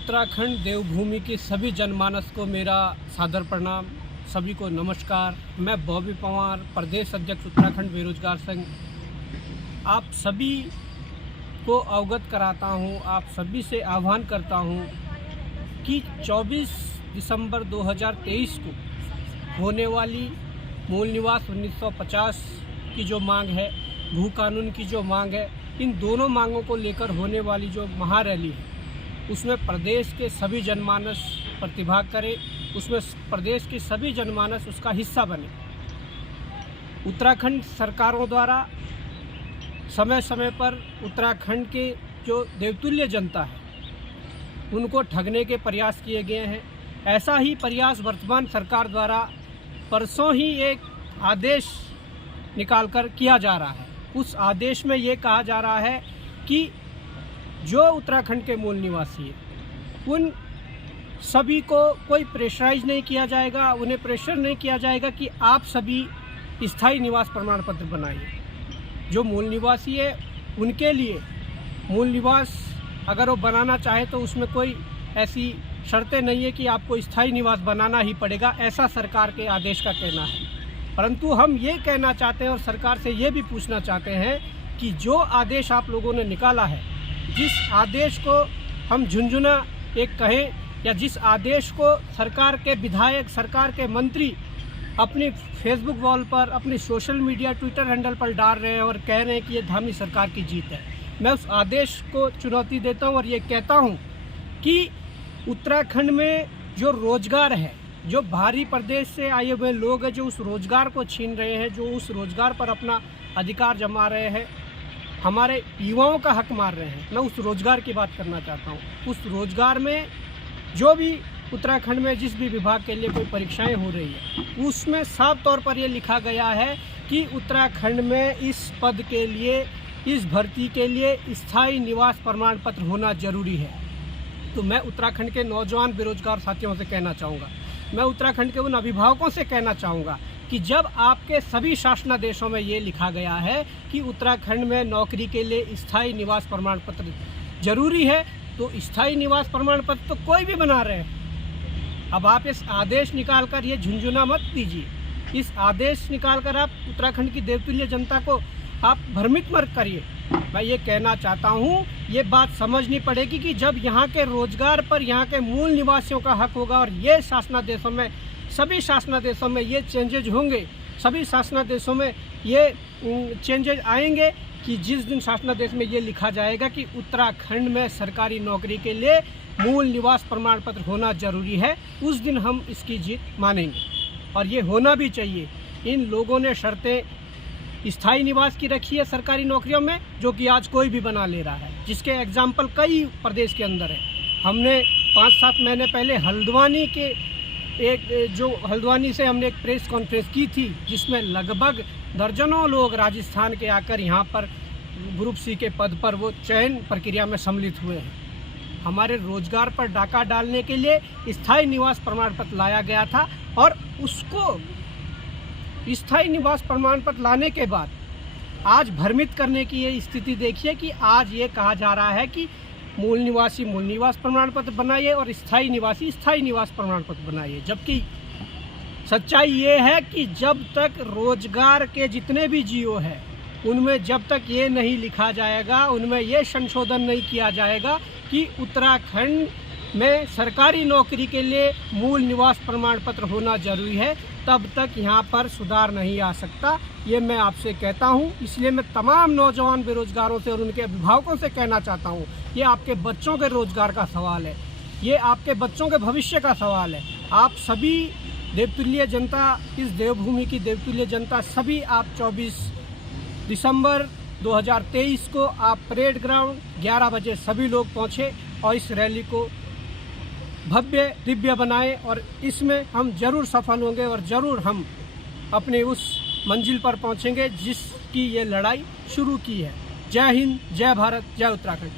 उत्तराखंड देवभूमि की सभी जनमानस को मेरा सादर प्रणाम। सभी को नमस्कार। मैं बॉबी पंवार, प्रदेश अध्यक्ष उत्तराखंड बेरोजगार संघ, आप सभी को अवगत कराता हूं, आप सभी से आह्वान करता हूं कि 24 दिसंबर 2023 को होने वाली मूल निवास 1950 की जो मांग है, भू कानून की जो मांग है, इन दोनों मांगों को लेकर होने वाली जो महारैली है, उसमें प्रदेश के सभी जनमानस प्रतिभाग करें, उसमें प्रदेश के सभी जनमानस उसका हिस्सा बने। उत्तराखंड सरकारों द्वारा समय समय पर उत्तराखंड के जो देवतुल्य जनता है उनको ठगने के प्रयास किए गए हैं। ऐसा ही प्रयास वर्तमान सरकार द्वारा परसों ही एक आदेश निकालकर किया जा रहा है। उस आदेश में ये कहा जा रहा है कि जो उत्तराखंड के मूल निवासी हैं उन सभी को कोई प्रेशराइज नहीं किया जाएगा, उन्हें प्रेशर नहीं किया जाएगा कि आप सभी स्थायी निवास प्रमाण पत्र बनाइए। जो मूल निवासी है उनके लिए मूल निवास अगर वो बनाना चाहे तो उसमें कोई ऐसी शर्तें नहीं है कि आपको स्थायी निवास बनाना ही पड़ेगा, ऐसा सरकार के आदेश का कहना है। परंतु हम ये कहना चाहते हैं और सरकार से ये भी पूछना चाहते हैं कि जो आदेश आप लोगों ने निकाला है, जिस आदेश को हम झुंझुना एक कहें या जिस आदेश को सरकार के विधायक, सरकार के मंत्री अपनी फेसबुक वॉल पर, अपनी सोशल मीडिया ट्विटर हैंडल पर डाल रहे हैं और कह रहे हैं कि ये धामी सरकार की जीत है, मैं उस आदेश को चुनौती देता हूं और ये कहता हूं कि उत्तराखंड में जो रोजगार है, जो बाहरी प्रदेश से आए हुए लोग हैं जो उस रोजगार को छीन रहे हैं, जो उस रोजगार पर अपना अधिकार जमा रहे हैं, हमारे युवाओं का हक मार रहे हैं, मैं उस रोजगार की बात करना चाहता हूँ। उस रोजगार में जो भी उत्तराखंड में जिस भी विभाग के लिए कोई परीक्षाएं हो रही है उसमें साफ तौर पर ये लिखा गया है कि उत्तराखंड में इस पद के लिए, इस भर्ती के लिए स्थायी निवास प्रमाण पत्र होना जरूरी है। तो मैं उत्तराखंड के नौजवान बेरोजगार साथियों से कहना चाहूँगा, मैं उत्तराखंड के उन अभिभावकों से कहना चाहूँगा कि जब आपके सभी शासनादेशों में ये लिखा गया है कि उत्तराखंड में नौकरी के लिए स्थायी निवास प्रमाण पत्र जरूरी है, तो स्थायी निवास प्रमाण पत्र तो कोई भी बना रहे हैं। अब आप इस आदेश निकालकर ये झुंझुना मत दीजिए, इस आदेश निकालकर आप उत्तराखंड की देवतुल्य जनता को आप भ्रमित मत करिए। मैं ये कहना चाहता हूँ, ये बात समझनी पड़ेगी कि जब यहाँ के रोजगार पर यहाँ के मूल निवासियों का हक होगा और ये शासनादेशों में, सभी शासनादेशों में ये चेंजेज होंगे, सभी शासनादेशों में ये चेंजेज आएंगे कि जिस दिन शासनादेश में ये लिखा जाएगा कि उत्तराखंड में सरकारी नौकरी के लिए मूल निवास प्रमाण पत्र होना जरूरी है, उस दिन हम इसकी जीत मानेंगे और ये होना भी चाहिए। इन लोगों ने शर्तें स्थायी निवास की रखी है सरकारी नौकरियों में, जो कि आज कोई भी बना ले रहा है, जिसके एग्जाम्पल कई प्रदेश के अंदर है। हमने 5-7 महीने पहले हल्द्वानी से हमने एक प्रेस कॉन्फ्रेंस की थी जिसमें लगभग दर्जनों लोग राजस्थान के आकर यहाँ पर ग्रुप सी के पद पर वो चयन प्रक्रिया में सम्मिलित हुए हैं। हमारे रोजगार पर डाका डालने के लिए स्थायी निवास प्रमाण पत्र लाया गया था और उसको स्थायी निवास प्रमाण पत्र लाने के बाद आज भ्रमित करने की ये स्थिति देखिए कि आज ये कहा जा रहा है कि मूल निवासी मूल निवास प्रमाण पत्र बनाइए और स्थायी निवासी स्थायी निवास प्रमाण पत्र बनाइए। जबकि सच्चाई ये है कि जब तक रोजगार के जितने भी जियो है उनमें जब तक ये नहीं लिखा जाएगा, उनमें ये संशोधन नहीं किया जाएगा कि उत्तराखंड में सरकारी नौकरी के लिए मूल निवास प्रमाण पत्र होना जरूरी है, तब तक यहाँ पर सुधार नहीं आ सकता। ये मैं आपसे कहता हूँ। इसलिए मैं तमाम नौजवान बेरोजगारों से और उनके अभिभावकों से कहना चाहता हूँ, ये आपके बच्चों के रोजगार का सवाल है, ये आपके बच्चों के भविष्य का सवाल है। आप सभी देवतुल्य जनता, इस देवभूमि की देवतुल्य जनता, सभी आप 24 दिसंबर 2023 को आप परेड ग्राउंड 11 बजे सभी लोग पहुँचे और इस रैली को भव्य दिव्य बनाएं और इसमें हम जरूर सफल होंगे और ज़रूर हम अपने उस मंजिल पर पहुंचेंगे जिसकी ये लड़ाई शुरू की है। जय हिंद, जय भारत, जय उत्तराखंड।